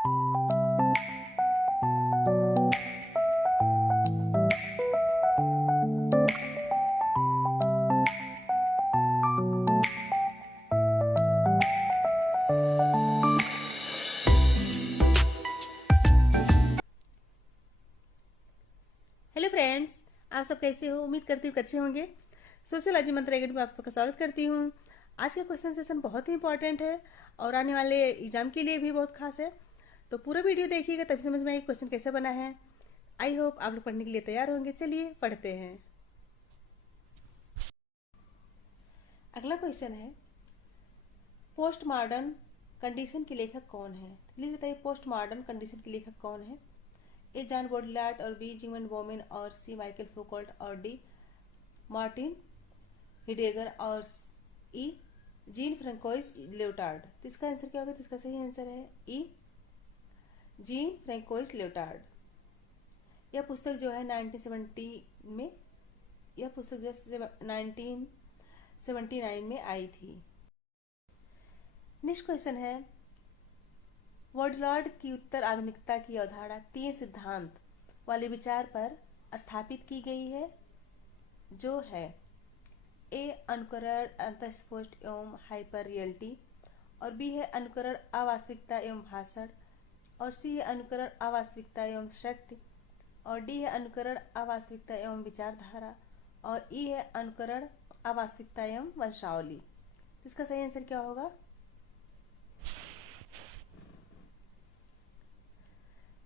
Hello friends, आप सब कैसे हो? उम्मीद करती हूँ अच्छे होंगे। सोशियोलॉजी मंत्र अकेडमी में आप सबका स्वागत करती हूँ। आज का क्वेश्चन सेशन बहुत ही इंपॉर्टेंट है और आने वाले एग्जाम के लिए भी बहुत खास है, तो पूरा वीडियो देखिएगा तभी समझ में आएगा क्वेश्चन कैसे बना है। आई होप आप लोग पढ़ने के लिए तैयार होंगे। चलिए पढ़ते हैं। अगला क्वेश्चन है, पोस्ट मॉडर्न कंडीशन के लेखक कौन है? प्लीज बताइए, पोस्ट मॉडर्न कंडीशन के लेखक कौन है? ए जॉन बॉडलार्ड और बी जिगमंड बोमेन और सी माइकल फूकोल्ट और डी मार्टिन हिडेगर और ई जीन फ्रेंकोइस लियोटार्ड। तो इसका आंसर क्या होगा? तो इसका सही आंसर है ई जीन फ्रेंकोइस लियोटार्ड। यह पुस्तक जो है 1970 में, यह पुस्तक जो है 1979 में आई थी। नेक्स्ट क्वेश्चन है, बॉडलार्ड की उत्तर आधुनिकता की अवधारणा 3 सिद्धांत वाले विचार पर स्थापित की गई है, जो है ए अनुकरण अंतस्पष्ट एवं हाइपर रियलिटी, और बी है अनुकरण अवास्तविकता एवं भाषण, और सी है अनुकरण अवास्तविकता एवं शक्ति, और डी है अनुकरण अवास्तविकता एवं विचारधारा, और ई है अनुकरण अवास्तविकता एवं वंशावली। इसका सही आंसर क्या होगा?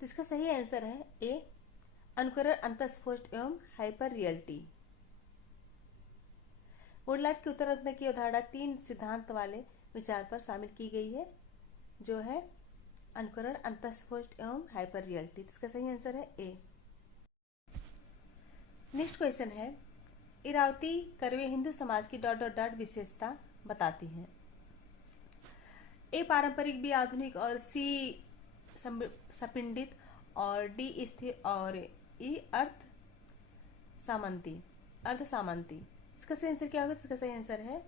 तो इसका सही आंसर है ए अनुकरण अंतस्फोट एवं हाइपर रियलिटी। बॉडलार्ड की उत्तराधिकार की अवधारणा 3 सिद्धांत वाले विचार पर शामिल की गई है, जो है अनुकरण अंतस्फोट एवं हाइपर रियलिटी। इसका सही आंसर है ए। नेक्स्ट क्वेश्चन है, इरावती कर्वे हिंदू समाज की डॉट डॉट डॉट विशेषता बताती हैं। ए पारंपरिक, बी आधुनिक, और सी सपिंडित, और डी स्थिर, और ई अर्थ सामंती। इसका सही आंसर क्या होगा? इसका सही आंसर है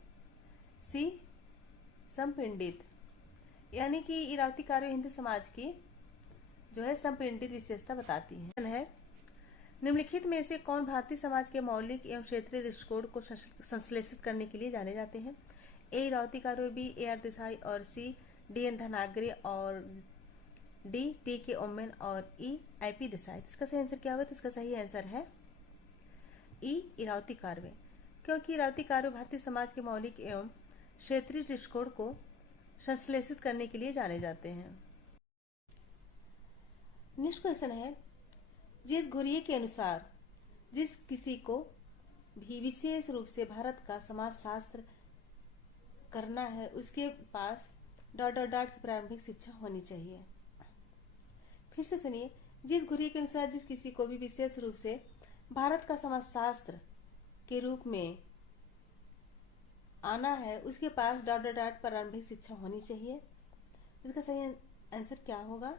सी संपिंडित, यानी कि इरावती कार्य हिंदू समाज की जो है संपिंडित विशेषता बताती है। निम्नलिखित में से कौन भारतीय समाज के मौलिक एवं क्षेत्रीय दृष्टिकोण को संश्लेषित करने के लिए जाने जाते हैं? ए इरावती कार्य, बी ए आर देसाई, और सी डी एन धनाग्रे, और डी टी के ओमेन, और ई आई पी देसाई। इसका सही आंसर क्या होगा? तो इसका सही आंसर है ई इरावती कार्य, क्योंकि इरावती कार्य भारतीय समाज के मौलिक एवं क्षेत्रीय दृष्टिकोण को संश्लेषित करने के लिए जाने जाते हैं। नेक्स्ट क्वेश्चन है, जिस घुरिये के अनुसार जिस किसी को भी विशेष रूप से भारत का समाजशास्त्र करना है, उसके पास डॉट डॉट डॉट की प्रारंभिक शिक्षा होनी चाहिए। फिर से सुनिए, जिस घुरिये के अनुसार जिस किसी को भी विशेष रूप से भारत का समाजशास्त्र के रूप में आना है, उसके पास डॉट डॉट डॉट प्रारंभिक शिक्षा होनी चाहिए। इसका सही आंसर क्या होगा?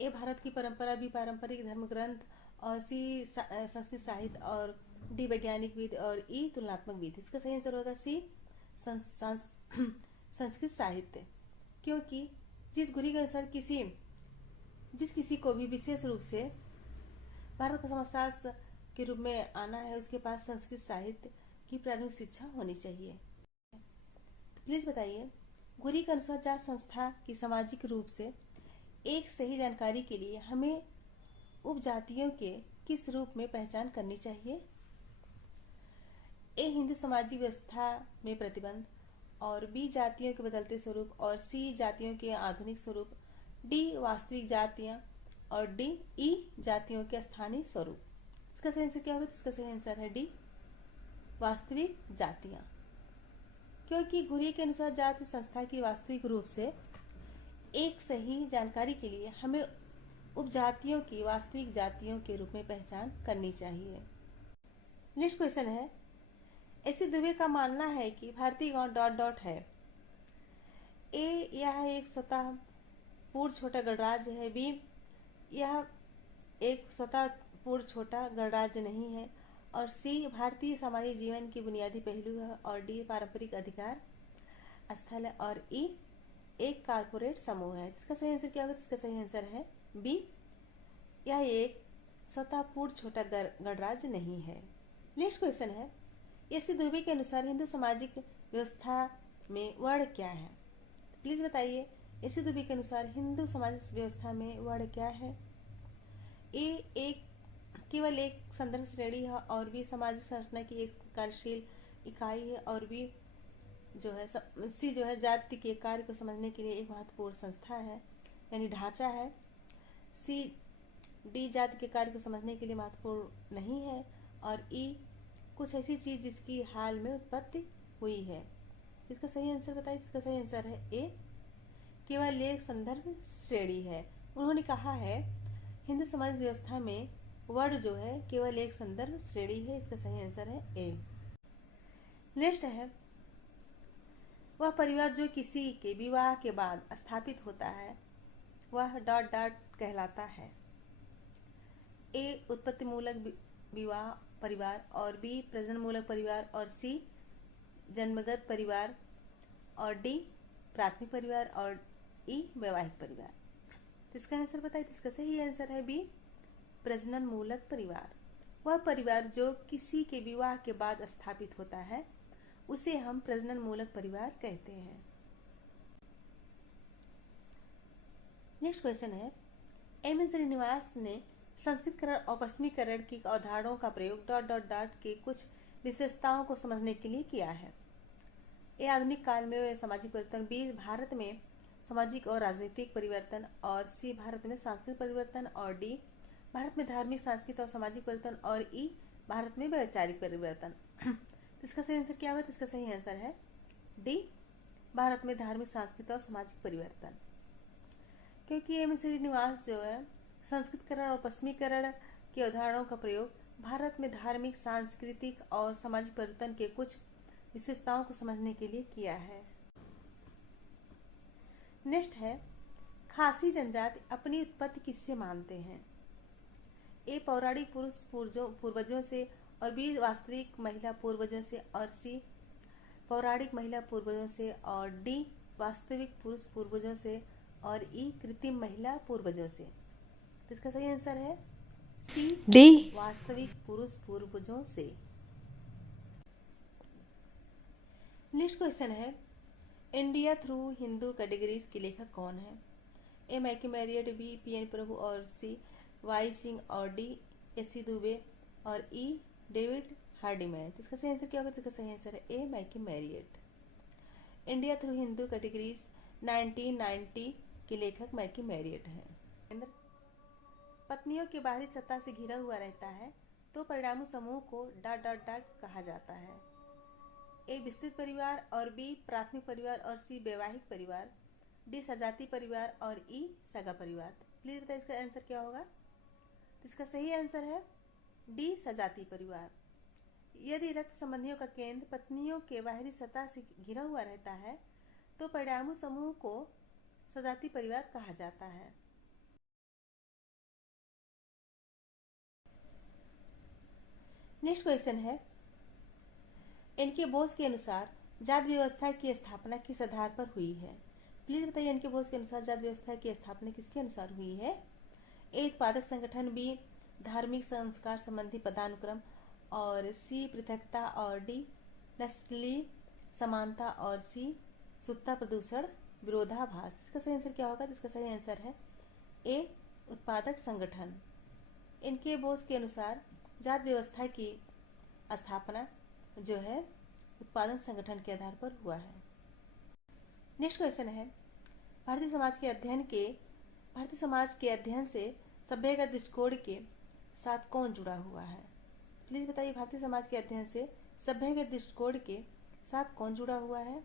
ए भारत की परंपरा, बी पारंपरिक धर्म ग्रंथ, और सी संस्कृत साहित्य, और डी वैज्ञानिक विधि, और ई तुलनात्मक विधि। इसका सही आंसर होगा सी संस्कृत साहित्य, क्योंकि जिस घुरी के अनुसार जिस किसी को भी विशेष रूप से भारत का समाजशास्त्र के रूप में आना है, उसके पास संस्कृत साहित्य की प्रारंभिक शिक्षा होनी चाहिए। तो प्लीज बताइए, घुरी के अनुसार जात संस्था की सामाजिक रूप से एक सही जानकारी के लिए हमें उपजातियों के किस रूप में पहचान करनी चाहिए? ए हिंदू सामाजिक व्यवस्था में प्रतिबंध, और बी जातियों के बदलते स्वरूप, और सी जातियों के आधुनिक स्वरूप, डी वास्तविक जातियां, और डी ई जातियों के स्थानीय स्वरूप। इसका सही आंसर क्या होगा? इसका सही आंसर है डी वास्तविक जातियां, क्योंकि घुरिये के अनुसार जाति संस्था की वास्तविक रूप से एक सही जानकारी के लिए हमें उपजातियों की वास्तविक जातियों के रूप में पहचान करनी चाहिए। नेक्स्ट क्वेश्चन है, ऐसे दुबे का मानना है कि भारतीय गांव डॉट डॉट है। ए यह एक स्वतः पूर्ण छोटा गणराज्य है, बी यह एक स्वतः पूर्ण छोटा गणराज्य नहीं है, और सी भारतीय सामाजिक जीवन की बुनियादी पहलू है, और डी पारंपरिक अधिकार स्थल है, और ई एक कारपोरेट समूह है। इसका सही आंसर क्या होगा? इसका सही आंसर है बी, यह एक स्वतःपूर्ण छोटा गणराज्य नहीं है। नेक्स्ट क्वेश्चन है, एस सी दुबे के अनुसार हिंदू सामाजिक व्यवस्था में वर्ण क्या है? प्लीज बताइए, एस सी दुबे के अनुसार हिंदू सामाजिक व्यवस्था में वर्ण क्या है? ए एक केवल एक संदर्भ श्रेणी है, और भी सामाजिक संरचना की एक कार्यशील इकाई है, और भी जो है सी जो है जाति के कार्य को समझने के लिए एक महत्वपूर्ण संस्था है यानी ढांचा है। सी डी जाति के कार्य को समझने के लिए महत्वपूर्ण नहीं है, और ई कुछ ऐसी चीज जिसकी हाल में उत्पत्ति हुई है। इसका सही आंसर बताइए। इसका सही आंसर है ए, केवल एक संदर्भ श्रेणी है। उन्होंने कहा है हिंदू समाज व्यवस्था में वर्ण जो है केवल एक संदर्भ श्रेणी है। इसका सही आंसर है ए। नेक्स्ट है, वह परिवार जो किसी के विवाह के बाद स्थापित होता है वह डॉट डॉट कहलाता है। ए उत्पत्ति मूलक विवाह परिवार, और बी प्रजनन मूलक परिवार, और सी जन्मगत परिवार, और डी प्राथमिक परिवार, और ई वैवाहिक परिवार। तो इसका आंसर बताइए। इसका सही आंसर है बी, प्रजनन मूलक परिवार। वह परिवार जो किसी के विवाह के बाद स्थापित होता है उसे हम प्रजनन मूलक परिवार कहते हैं। नेक्स्ट क्वेश्चन है, एम एन श्रीनिवास ने संस्कृतकरण और पश्चिमीकरण की अवधारणाओं का प्रयोग डॉट डॉट डॉट के कुछ विशेषताओं को समझने के लिए किया है। ए आधुनिक काल में सामाजिक परिवर्तन, बी भारत में सामाजिक और राजनीतिक परिवर्तन, और सी भारत में सांस्कृतिक परिवर्तन, और डी भारत में धार्मिक सांस्कृतिक और सामाजिक परिवर्तन, और ई भारत में वैचारिक परिवर्तन। इसका सही आंसर क्या होगा? इसका सही आंसर है डी, भारत में धार्मिक सांस्कृतिक और सामाजिक परिवर्तन। क्योंकि एम श्रीनिवास जो है संस्कृतकरण और पश्चिमीकरण की अवधारणाओं का प्रयोग भारत में धार्मिक सांस्कृतिक और सामाजिक परिवर्तन के कुछ विशेषताओं को समझने के लिए किया है। नेक्स्ट है, खासी जनजाति अपनी उत्पत्ति किससे मानते हैं? ए पौराणिक पुरुष पूर्वजों से, और बी वास्तविक महिला पूर्वजों से, और सी पौराणिक महिला पूर्वजों से, और डी वास्तविक पुरुष पूर्वजों से, और ई कृत्रिम महिला पूर्वजों से। तो इसका सही आंसर है सी, डी वास्तविक पुरुष पूर्वजों से। नेक्स्ट क्वेश्चन है, इंडिया थ्रू हिंदू कैटेगरीज के लेखक कौन है? A McKim Marriott, B P N Prabhu, और सी वाई सिंह, और डी एस सी दुबे, और ई डेविड हार्डीमैन। इसका सही आंसर क्या होगा? इसका सही आंसर है A McKim Marriott. India through Hindu categories 1990 के लेखक मैकी मैरियट हैं। पत्नियों की बाहरी सत्ता से घिरा हुआ रहता है तो परिणामी समूह को डॉट डॉट डॉट कहा जाता है। ए विस्तृत परिवार, और बी प्राथमिक परिवार, और सी वैवाहिक परिवार, डी सजाती परिवार, और ई सगा परिवार। प्लीज बताइए इसका आंसर क्या होगा? इसका सही आंसर है डी सजाती परिवार। यदि रक्त संबंधियों का केंद्र पत्नियों के बाहरी सतह से घिरा हुआ रहता है तो परिणामी समूह को सजाती परिवार कहा जाता है। नेक्स्ट क्वेश्चन है, इनके बोस के अनुसार जाति व्यवस्था की स्थापना किस आधार पर हुई है? प्लीज बताइए, इनके बोस के अनुसार जाति व्यवस्था की स्थापना किसके अनुसार हुई है? ए उत्पादक संगठन, बी धार्मिक संस्कार संबंधी पदानुक्रम, और सी पृथकता, और डी नस्लीय समानता, और सी सुत्ता प्रदूषण विरोधाभास। इसका सही आंसर क्या होगा? इसका सही आंसर है ए उत्पादक संगठन। इनके बोस के अनुसार जाति व्यवस्था की स्थापना जो है उत्पादन संगठन के आधार पर हुआ है। नेक्स्ट क्वेश्चन है, भारतीय समाज के अध्ययन से सभ्यगत दृष्टिकोण के साथ कौन जुड़ा हुआ है? प्लीज बताइए, भारतीय समाज के अध्ययन से सभ्यगत दृष्टिकोण के साथ कौन जुड़ा हुआ है?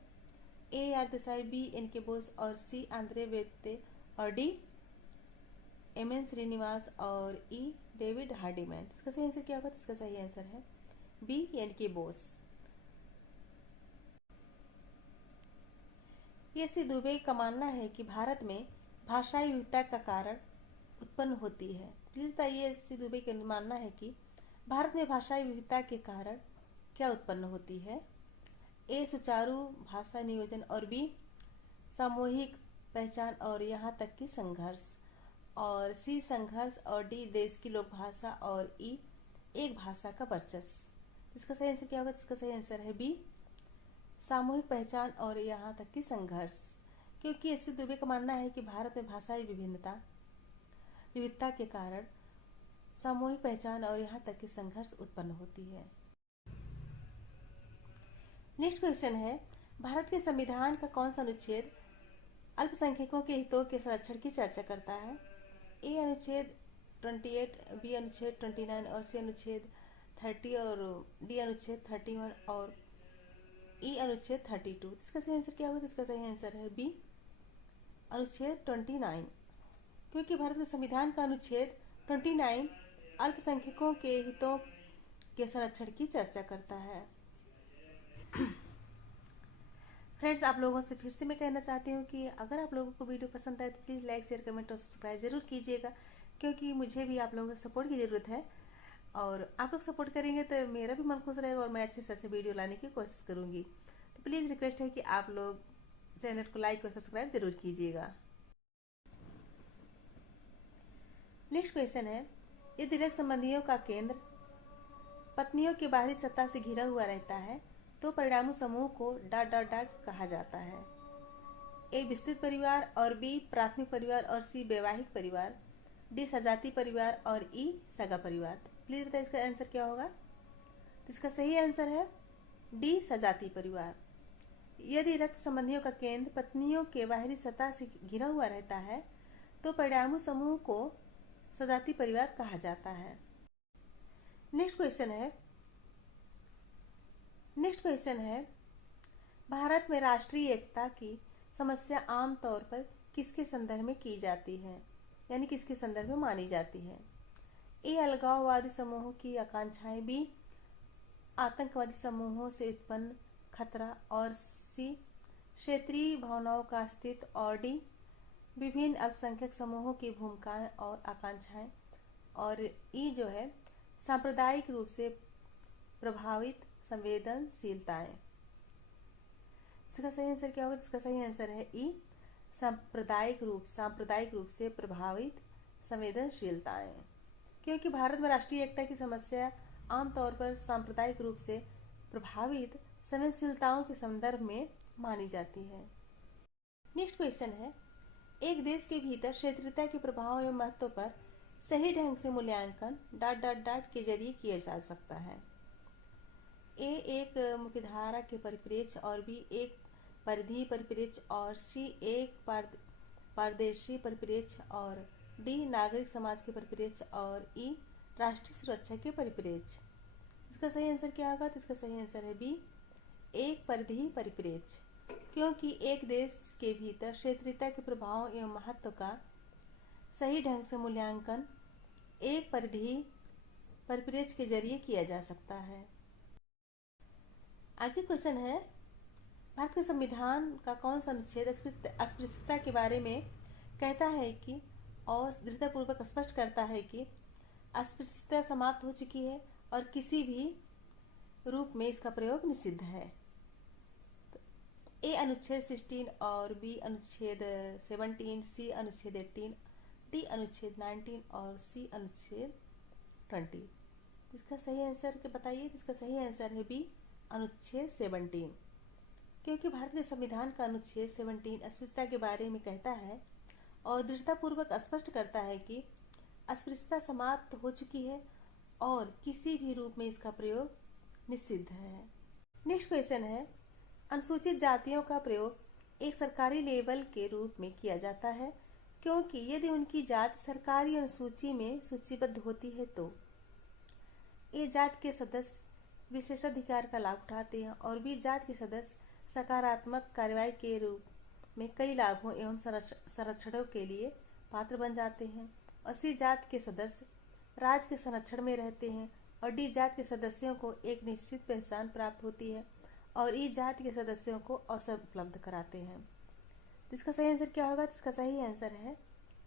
ए आर देसाई, बी इनके बोस, और सी आंद्रे वेत्ते, और डी एम एन श्रीनिवास, और ई डेविड हार्डीमैन। इसका सही आंसर क्या होगा? इसका सही आंसर है बी इनके बोस। एस सी दुबे का मानना है कि भारत में भाषाई विविधता का कारण उत्पन्न होती है। प्लीज बताइए, एस सी दुबे का मानना है कि भारत में भाषाई विविधता के कारण क्या उत्पन्न होती है? ए सुचारू भाषा नियोजन, और बी सामूहिक पहचान और यहाँ तक कि संघर्ष, और सी संघर्ष, और डी देश की लोक भाषा, और ई एक भाषा का वर्चस्व। इसका सही आंसर क्या होगा? इसका सही आंसर है बी सामूहिक पहचान और यहाँ तक कि संघर्ष, क्योंकि एस.सी. दुबे का मानना है कि भारत में भाषाई विविधता के कारण सामूहिक पहचान और यहाँ तक कि संघर्ष उत्पन्न होती है। नेक्स्ट क्वेश्चन है, भारत के संविधान का कौन सा अनुच्छेद अल्पसंख्यकों के हितों के संरक्षण की चर्चा करता है? ए अनुच्छेद 28, बी अनुच्छेद 29 और सी अनुच्छेद 30 और डी अनुच्छेद 31 और ई अनुच्छेद 32। इसका सही आंसर क्या होगा? इसका सही आंसर है बी अनुच्छेद 29, क्योंकि भारत के संविधान का अनुच्छेद 29 अल्पसंख्यकों के हितों के संरक्षण की चर्चा करता है। फ्रेंड्स, आप लोगों से फिर से मैं कहना चाहती हूँ कि अगर आप लोगों को वीडियो पसंद आए तो प्लीज़ लाइक, शेयर, कमेंट और सब्सक्राइब जरूर कीजिएगा, क्योंकि मुझे भी आप लोगों के सपोर्ट की ज़रूरत है, और आप लोग सपोर्ट करेंगे तो मेरा भी मन खुश रहेगा और मैं अच्छे से अच्छे वीडियो लाने की कोशिश करूँगी। तो प्लीज़ रिक्वेस्ट है कि आप लोग चैनल को लाइक और सब्सक्राइब जरूर कीजिएगा। नेक्स्ट क्वेश्चन है, यदि रक्त संबंधियों का केंद्र पत्नियों की बाहरी सत्ता से घिरा हुआ रहता है तो परिणामी समूह को ... कहा जाता है। ए विस्तृत परिवार, और बी प्राथमिक परिवार, और सी वैवाहिक परिवार, डी सजातीय परिवार और ई सगा परिवार। प्लीज बताइए इसका आंसर क्या होगा? इसका सही आंसर है डी सजातीय परिवार। यदि रक्त संबंधियों का केंद्र पत्नियों के बाहरी सतह से घिरा हुआ रहता है तो परिणामी समूह को सजातीय परिवार कहा जाता है। नेक्स्ट क्वेश्चन है, भारत में राष्ट्रीय एकता की समस्या आमतौर पर किसके संदर्भ में की जाती है, यानी किसके संदर्भ में मानी जाती है? ए अलगाववादी समूहों की आकांक्षाएं, बी आतंकवादी समूहों से उत्पन्न खतरा, और सी क्षेत्रीय भावनाओं का अस्तित्व, और डी विभिन्न अल्पसंख्यक समूहों की भूमिकाएं और आकांक्षाएं, और ई जो है सांप्रदायिक रूप से प्रभावित संवेदनशीलताएं। इसका सही आंसर क्या होगा? इसका सही आंसर है ई सांप्रदायिक रूप से प्रभावित संवेदनशीलताएं, क्योंकि भारत में राष्ट्रीय एकता की समस्या आमतौर पर सांप्रदायिक रूप से प्रभावित संवेदनशीलताओं के संदर्भ में मानी जाती है। नेक्स्ट क्वेश्चन है, एक देश के भीतर क्षेत्रीयता के प्रभाव एवं महत्व पर सही ढंग से मूल्यांकन ... के जरिए किया जा सकता है। ए एक मुख्यधारा के परिप्रेक्ष्य, और बी एक परिधीय परिप्रेक्ष्य, और सी एक पारदर्शी परिप्रेक्ष्य, और डी नागरिक समाज के परिप्रेक्ष्य, और ई राष्ट्रीय सुरक्षा के परिप्रेक्ष्य। इसका सही आंसर क्या होगा? तो इसका सही आंसर है बी एक परिधीय परिप्रेक्ष्य, क्योंकि एक देश के भीतर क्षेत्रीयता के प्रभाव एवं महत्व का सही ढंग से मूल्यांकन एक परिधीय परिप्रेक्ष्य के जरिए किया जा सकता है। आगे क्वेश्चन है, भारत के संविधान का कौन सा अनुच्छेद अस्पृश्यता के बारे में कहता है कि और दृढ़तापूर्वक स्पष्ट करता है कि अस्पृश्यता समाप्त हो चुकी है और किसी भी रूप में इसका प्रयोग निषिद्ध है? ए अनुच्छेद 16, और बी अनुच्छेद 17, सी अनुच्छेद 18, डी अनुच्छेद 19 और सी अनुच्छेद 20। इसका सही आंसर बताइए। इसका सही आंसर है बी अनुच्छेद 17, क्योंकि भारत के संविधान का अनुच्छेद 17 अस्पृश्यता के बारे में कहता है और दृढ़तापूर्वक स्पष्ट करता है कि अस्पृश्यता समाप्त हो चुकी है और किसी भी रूप में इसका प्रयोग निषिद्ध है। नेक्स्ट क्वेश्चन है, अनुसूचित जातियों का प्रयोग एक सरकारी लेबल के रूप में किया जाता है क्योंकि यदि उनकी जाति सरकारी अनुसूची में सूचीबद्ध होती है तो ए जाति के सदस्य विशेषाधिकार का लाभ उठाते हैं और बी जाति के सदस्य सकारात्मक कार्रवाई के रूप में कई लाभों एवं संरक्षणों के लिए पात्र बन जाते हैं और सी जाति के सदस्य राज्य के संरक्षण में रहते हैं और डी जाति के सदस्यों को एक निश्चित पहचान प्राप्त होती है और ई जाति के सदस्यों को अवसर उपलब्ध कराते हैं। इसका सही आंसर क्या होगा? इसका सही आंसर है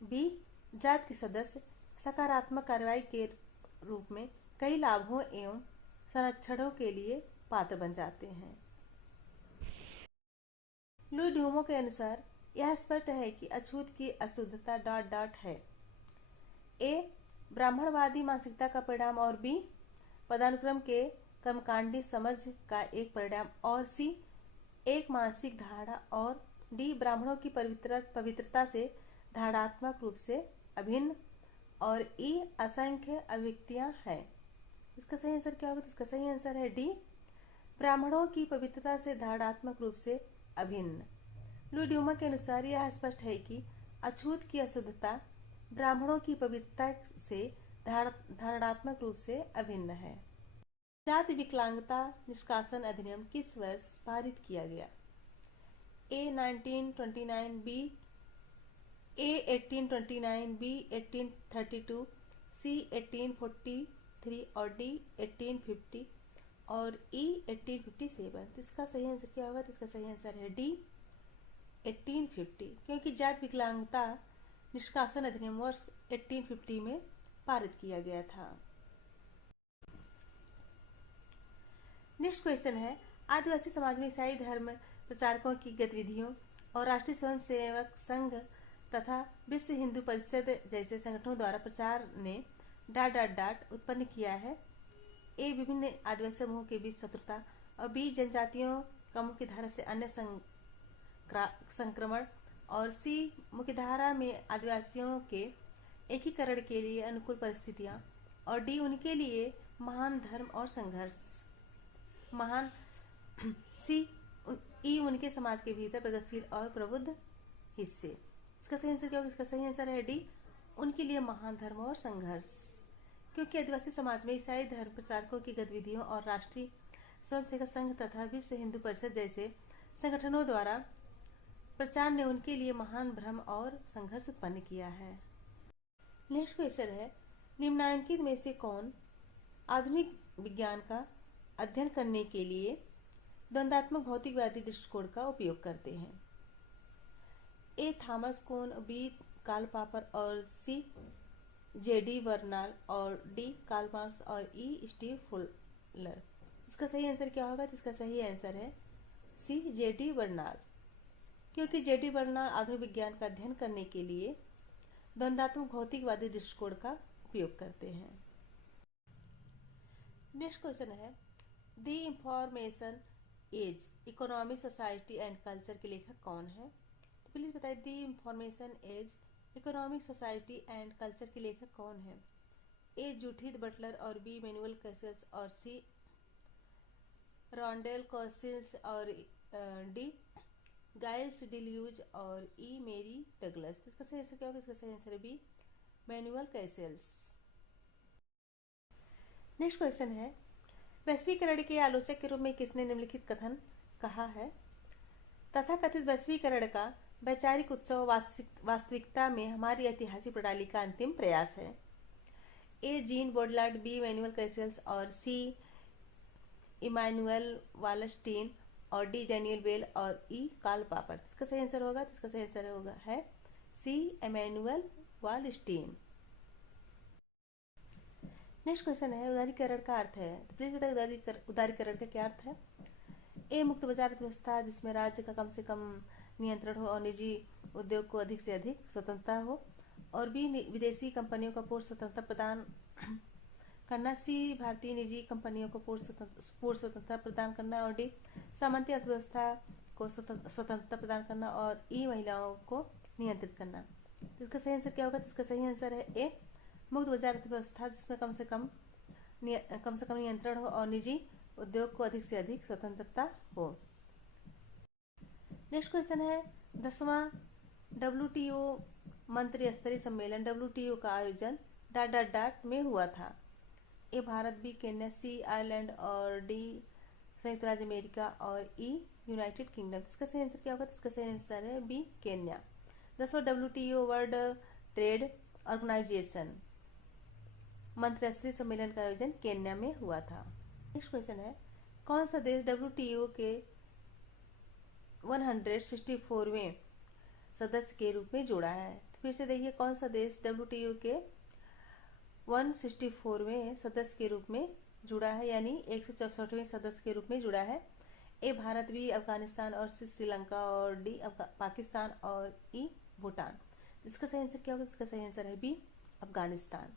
बी जाति के सदस्य सकारात्मक कार्रवाई के रूप में कई लाभों एवं संरक्षणों के लिए पात्र बन जाते हैं। लुई ड्यूमो के अनुसार यह स्पष्ट है कि अछूत की अशुद्धता डॉट डॉट है। ए ब्राह्मणवादी मानसिकता का परिणाम और बी पदानुक्रम के कर्मकांडी समझ का एक परिणाम और सी एक मानसिक धारणा और डी ब्राह्मणों की पवित्रता से धारणात्मक रूप से अभिन्न और ई असंख्य अभिव्यक्तियां हैं। इसका सही आंसर क्या होगा? इसका सही आंसर है डी ब्राह्मणों की पवित्रता से धारणात्मक रूप से अभिन्न। लुई ड्यूमा के अनुसार यह स्पष्ट है कि अछूत की अशुद्धता ब्राह्मणों की पवित्रता से धारणात्मक रूप से अभिन्न है। जाति विकलांगता निष्कासन अधिनियम किस वर्ष पारित किया गया? ए 1929, बी ए 1829, बी 1832, सी 1843 और डी 1850 और ई 1857। इसका सही आंसर क्या होगा? इसका सही आंसर है डी 1850, क्योंकि जाति विकलांगता निष्कासन अधिनियम वर्ष 1850 में पारित किया गया था। नेक्स्ट क्वेश्चन है, आदिवासी समाज में ईसाई धर्म प्रचारकों की गतिविधियों और राष्ट्रीय स्वयंसेवक संघ तथा विश्व हिंदू परिषद जैसे संगठनों द्वारा प्रचार ने डाट डाट डाट उत्पन्न किया है। ए विभिन्न आदिवासी समूहों के बीच शत्रुता और बी जनजातियों का मुख्य धारा से अन्य संक्रमण और सी मुख्यधारा में आदिवासियों के एकीकरण के लिए अनुकूल परिस्थितियां और डी उनके लिए महान धर्म और संघर्ष। महान सी ई उनके समाज के भीतर प्रगतिशील और प्रबुद्ध हिस्से। इसका सही आंसर क्या होगा? इसका सही आंसर है डी उनके लिए महान धर्म और संघर्ष, क्योंकि आदिवासी समाज में ईसाई धर्म प्रचारकों की गतिविधियों और राष्ट्रीय स्वयंसेवक संघ तथा विश्व हिंदू परिषद जैसे संगठनों द्वारा प्रचार ने उनके लिए महान भ्रम और संघर्ष उत्पन्न किया है। नेक्स्ट क्वेश्चन है, निम्नलिखित में से कौन आधुनिक विज्ञान का अध्ययन करने के लिए द्वंद्वात्मक भौतिकवादी दृष्टिकोण का उपयोग करते हैं? ए थॉमस कुन, बी कार्ल पॉपर और सी जेडी बर्नाल और डी कार्ल मार्क्स और ई स्टीव फुलर। इसका सही आंसर क्या होगा? इसका सही आंसर है सी जेडी बर्नाल, क्योंकि जेडी बर्नाल आधुनिक विज्ञान का अध्ययन करने के लिए द्वंद्वात्मक भौतिकवादी दृष्टिकोण का उपयोग करते हैं। नेक्स्ट क्वेश्चन है, the information age economy society and culture के लेखक कौन है? तो प्लीज बताइए, the information age economic society and culture के लेखक कौन है? ए जूडिथ बटलर और बी मैनुअल कैसेल्स और सी रॉन्डेल कॉसिल्स और डी गाइल्स डिल्यूज और ई मेरी डगलस। इसका सही आंसर क्या होगा? इसका सही आंसर है बी मैनुअल कैसेल्स। नेक्स्ट क्वेश्चन है, वैश्वीकरण के आलोचक के रूप में किसने निम्नलिखित कथन कहा है? तथाकथित वैश्वीकरण का वैचारिक उत्सव वास्तविकता में हमारी ऐतिहासिक प्रणाली का अंतिम प्रयास है। ए जीन बॉडलार्ड, बी मैनुअल कैसेल्स और सी इमानुएल वालस्टीन और डी डैनियल बेल और ई कार्ल पॉपर। इसका सही आंसर होगा? इसका सही आंसर होगा है सी इमानुएल वालस्टीन। नेक्स्ट क्वेश्चन है, उदारीकरण का अर्थ है। तो प्लीज बताइए उदारीकरण का क्या अर्थ है? ए मुक्त बाजार अर्थव्यवस्था जिसमें राज्य का कम से कम नियंत्रण हो और निजी उद्योग को अधिक से अधिक स्वतंत्रता हो और बी विदेशी कंपनियों को पूर्ण स्वतंत्रता प्रदान करना, सी भारतीय निजी कंपनियों को पूर्ण स्वतंत्रता प्रदान करना और डी सामंती अर्थव्यवस्था को स्वतंत्रता प्रदान करना और ई महिलाओं को नियंत्रित करना। तो इसका सही आंसर क्या होगा? इसका सही आंसर है ए मुक्त बाजार अर्थव्यवस्था जिसमें कम से कम नियंत्रण हो और निजी उद्योग को अधिक से अधिक स्वतंत्रता हो। नेक्स्ट क्वेश्चन है, 10वां WTO मंत्री स्तरीय सम्मेलन WTO का आयोजन डाट डाट डाट में हुआ था। ए भारत, बी केन्या, सी आयरलैंड और डी संयुक्त राज्य अमेरिका और ई यूनाइटेड किंगडम। इसका सही आंसर क्या होगा? इसका सही आंसर है बी केन्या। 10वां WTO वर्ल्ड ट्रेड ऑर्गेनाइजेशन मंत्रिस्तरीय सम्मेलन का आयोजन केन्या में हुआ था। नेक्स्ट क्वेश्चन है, कौन सा देश WTO के 164वें सदस्य के रूप में जुड़ा है? तो फिर से देखिए, कौन सा देश WTO के 164वें सदस्य के रूप में जुड़ा है, यानी 164वें सदस्य के रूप में जुड़ा है? ए भारत, बी अफगानिस्तान और सी श्रीलंका और डी पाकिस्तान और ई भूटान। इसका सही आंसर क्या होगा? इसका सही आंसर है बी अफगानिस्तान।